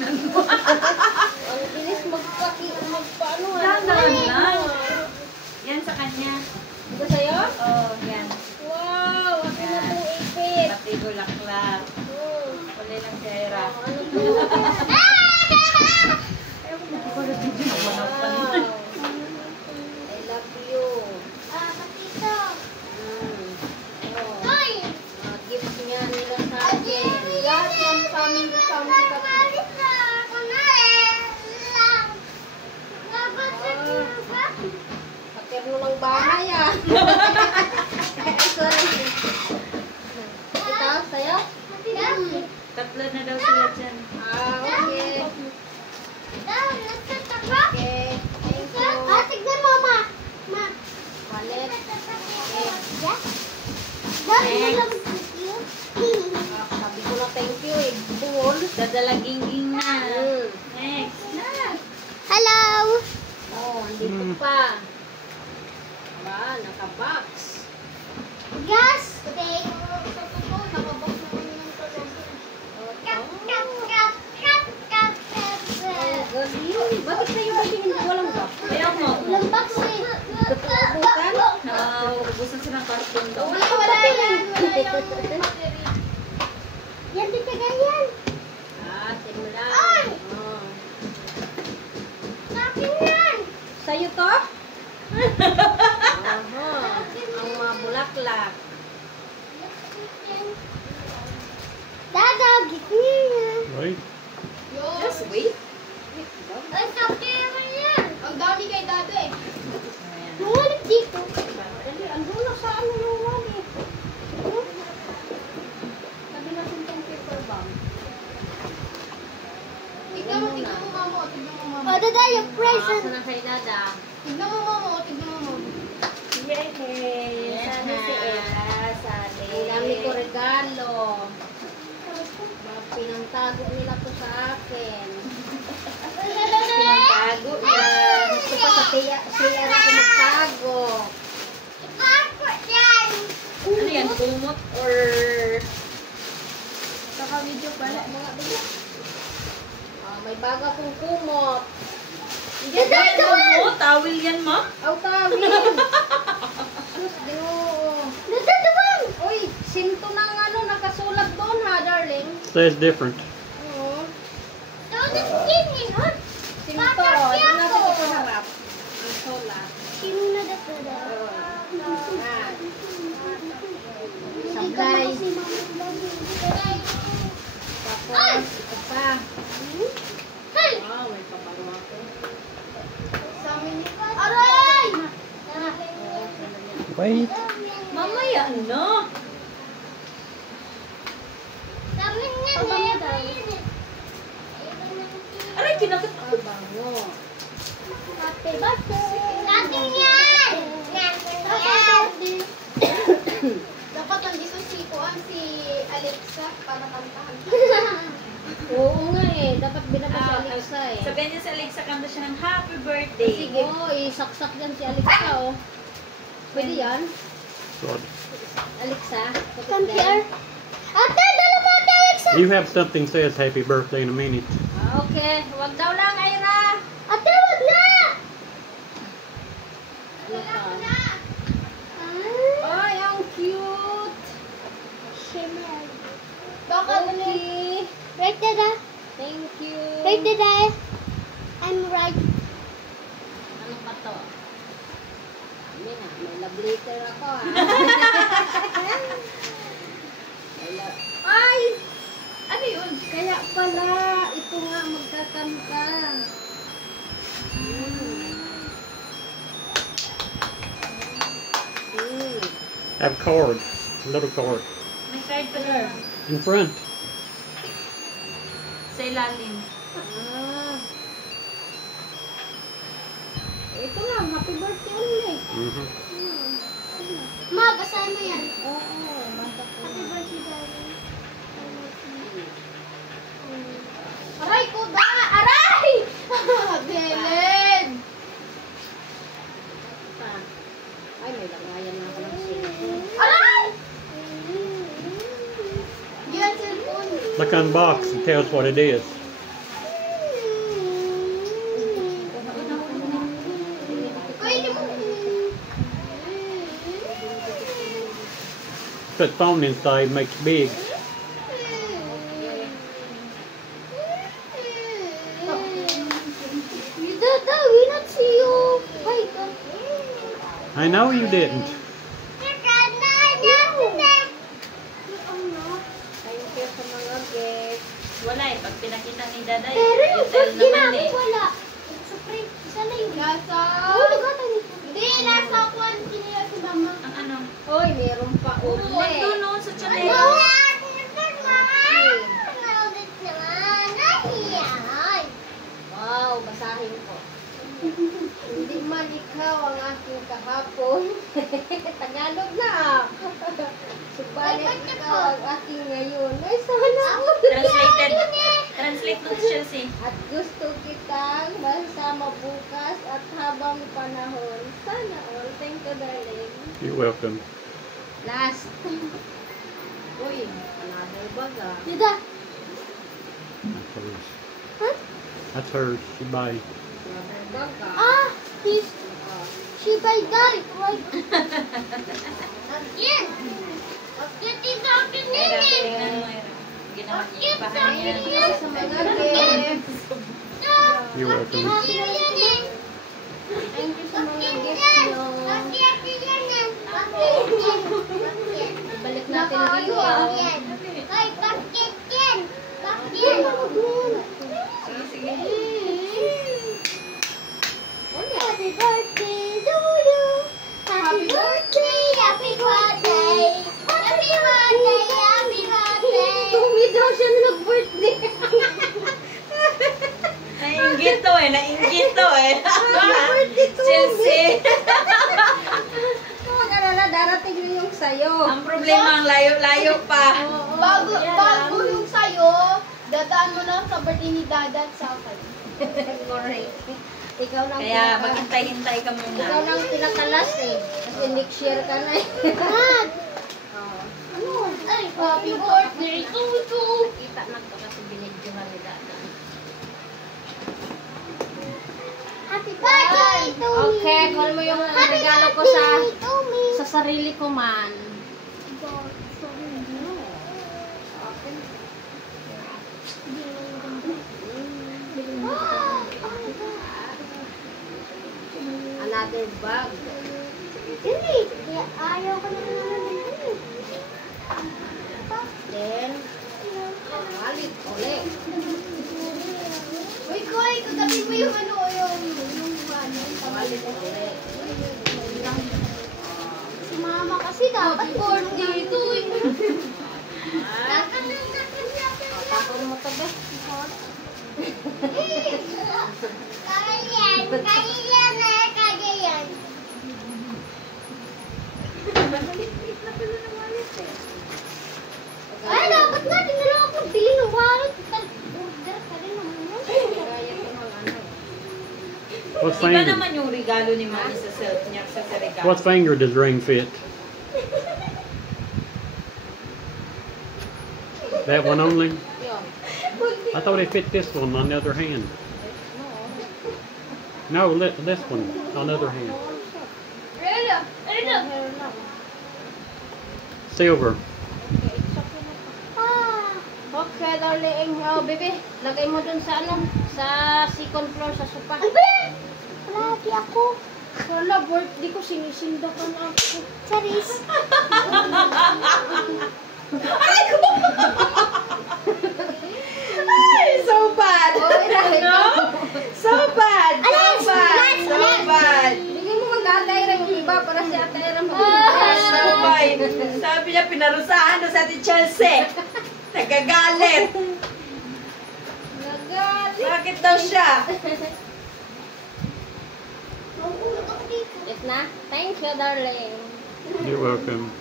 Ang bilis magpaano. Dahan-dahan lang. Yan sa kanya. Ito sa'yo? Oh, yan. Wow! Ako na pong ipit. Pati bulaklak. Kulay lang si Ira. Ano to? Ayaw ko nagkikulit din ako. Wow! I love you. Patito. Oh. Gift niya nila sa akin. Lahat ng family kami. Paterno ng bahay ah. Sorry. Ito, sa'yo? Tatlo na daw sila dyan. Okay. Okay. Thank you. Tignan mo, Ma. Ma. Wallet. Sabi ko na thank you eh. Bull. Dadalaging na. Next. Hello. Oh, andito pa. Ba, naka-box. Yes. Galing. Bakit kayo ba tingin ko walang box? Ayaw mo. Lambak eh. Bukan? Ubusan silang karton daw. Wala yan. Yan din ka ganyan. Simula. Ay! Oh. Sa akin yan. Sa'yo to? Aha. Ang mga bulaklak. Dada, gitna. Right? Just wait. Ay, sa akin yan. Ang dami kay Dado eh. Ayan. Nungalit dito. Dali, andun na sa ano yung wali. Sabi natin itong paper bag. Tignan mo, mamo. O, Dada, yung present. Saan na kay Dada? Tignan mo, mamo. Tignan mo. Yay! Sana si Ella. Sana. Ang dami ko regalo. Pinangtago nila to sa akin. Pinagtago na. Gusto pa sa siya na ako magtago. Ano yan? Kumot or... Saka video pala. Mga bigla. May bago akong kumot. Dada, mo? Tawil yan, ma? Aw, tawin. Sus, ginoo. Dada, duwang. Uy, sinto ng ano, nakasulat doon ha, darling. Says different. Oo. Dada, skinny, ha? Sinto, doon natin ito harap. Ang sola. Sino na Dada? Yan. Sablay. Tapos, ito pa. Hey! Wow, may pabango ako. Aray! Wait. Mamaya na. Sabi niya, Aray, kinagat ako. Pabango. Happy birthday! Atin yan! Yan! Dapat nandito si Kuan, si Alexa para kantahan. Oo nga eh. Dapat binaba si Alexa eh. Sabihan niya si Alexa, kanta siya ng happy birthday. Sige. Oo, isaksak yan si Alexa oh. Pwede yan? Good. Alexa, Come here. Ate, dala mo ate Alexa! You have something says happy birthday in a minute. Okay, wag daw lang, Ira. Ate, wag na! Ano pa? Ay, ang cute. Shimmer. Okay. Right, Dada? Thank you. Right, Dada? I'm right. Ano pa to? Hindi na, may love letter ako ah. Ay! Ano yun? Kaya pala, ito nga magkakanta. Have cord. Little cord. May card pa na. In front. Sa ilalim. Ah. Ito nga, happy birthday ulit. Mm-hmm. Ma, basahin mo yan. Oo, basta ko. Happy birthday, darling. Aray ko ba? Aray! Belen! Pa. Ay, may langayan na ako ng cellphone. Aray! Yan, cellphone. Look on the box. It tells what it is. put phone inside, makes big. Dada, we not see you. Hi, I know you didn't. Thank you sa mga gifts. Wala eh. Pag pinakita ni Daday, Pero yung hotel birthday naman namin eh. wala. Supreme, isa na yung Nasa... hulog ata nito. Hindi, nasa kwan. Kinaya si mama. Ang ano? Hoy, meron pa Oo, uli. ando noon sa channel. Wow, basahin ko. Hindi man ikaw ang aking kahapon. Tagalog na. Subalit ikaw ang aking ngayon. Ay, sana all. Translated. Translate mo siya si. At gusto kitang masama bukas at habang panahon. Sana all. Thank you, darling. You're welcome. Last. Uy, another bag ah. Dada, That's hers. huh? That's hers. She buy. Another bag ah. Ah, he's, she by that, right? Again! Pagkiti sa akin Era, nini! tingnan mo Era. Ginawa niya yung bahay niya. Thank you sa mga gifts. You're welcome. Thank you sa mga gifts nyo. Balik natin dito. Sige, sige. Happy birthday to you. Happy birthday, happy birthday. Happy birthday, happy birthday. Tumi daw siya nag-birthday. Nainggit to eh. Nainggit to eh. Chelsea. Huwag alala, darating na yung sayo. Ang problema ang layo-layo pa. Bago yung sayo, dadaan mo lang sa birthday ni Dada at sa akin. Correct. Ikaw lang Kaya maghintay-hintay ka muna. Ikaw lang pinakalas eh. Kasi next year ka na eh. Oo. Ay, happy birthday to you! Kita na to kasi binidyohan ni Dada. Happy birthday to me. Okay, call mo yung Happy regalo ko birthday to me. sa sarili ko man. Another bag. Hindi, ayaw ko na naman ito. Then, wallet ulit. Uy, Koy, kagabi mo yung ano, yung Wallet ulit. Si mama kasi dapat birthday ito. Ah, tapon mo to be. Ay, dapat nga, dinala ako bili ng wallet. Order ka rin naman yun. Kaya ko ng ano. What Iba finger? naman yung regalo ni Mami sa self niya sa regalo. What finger does ring fit? That one only? Yun. I thought it fit this one on the other hand. No, this one on the other hand. Hair lang. Silver. Okay, it's okay na to. Ah, Okay, darling. Oh, baby. Lagay mo dun sa ano? Sa second floor, sa sopa. lagi ako. Wala, birthday ko. Sinisindakan ako. Charis. Ay, so bad. No? So bad. So Alex, bad. Alex, So Alex. bad. Bigyan mo ang tatay yung iba para si Ate Ira So bad. Sabi niya, pinarusahan na sa ating Chelsea. Nagagalit. Nagalit. Bakit daw siya? Yes na? Thank you, darling. You're welcome.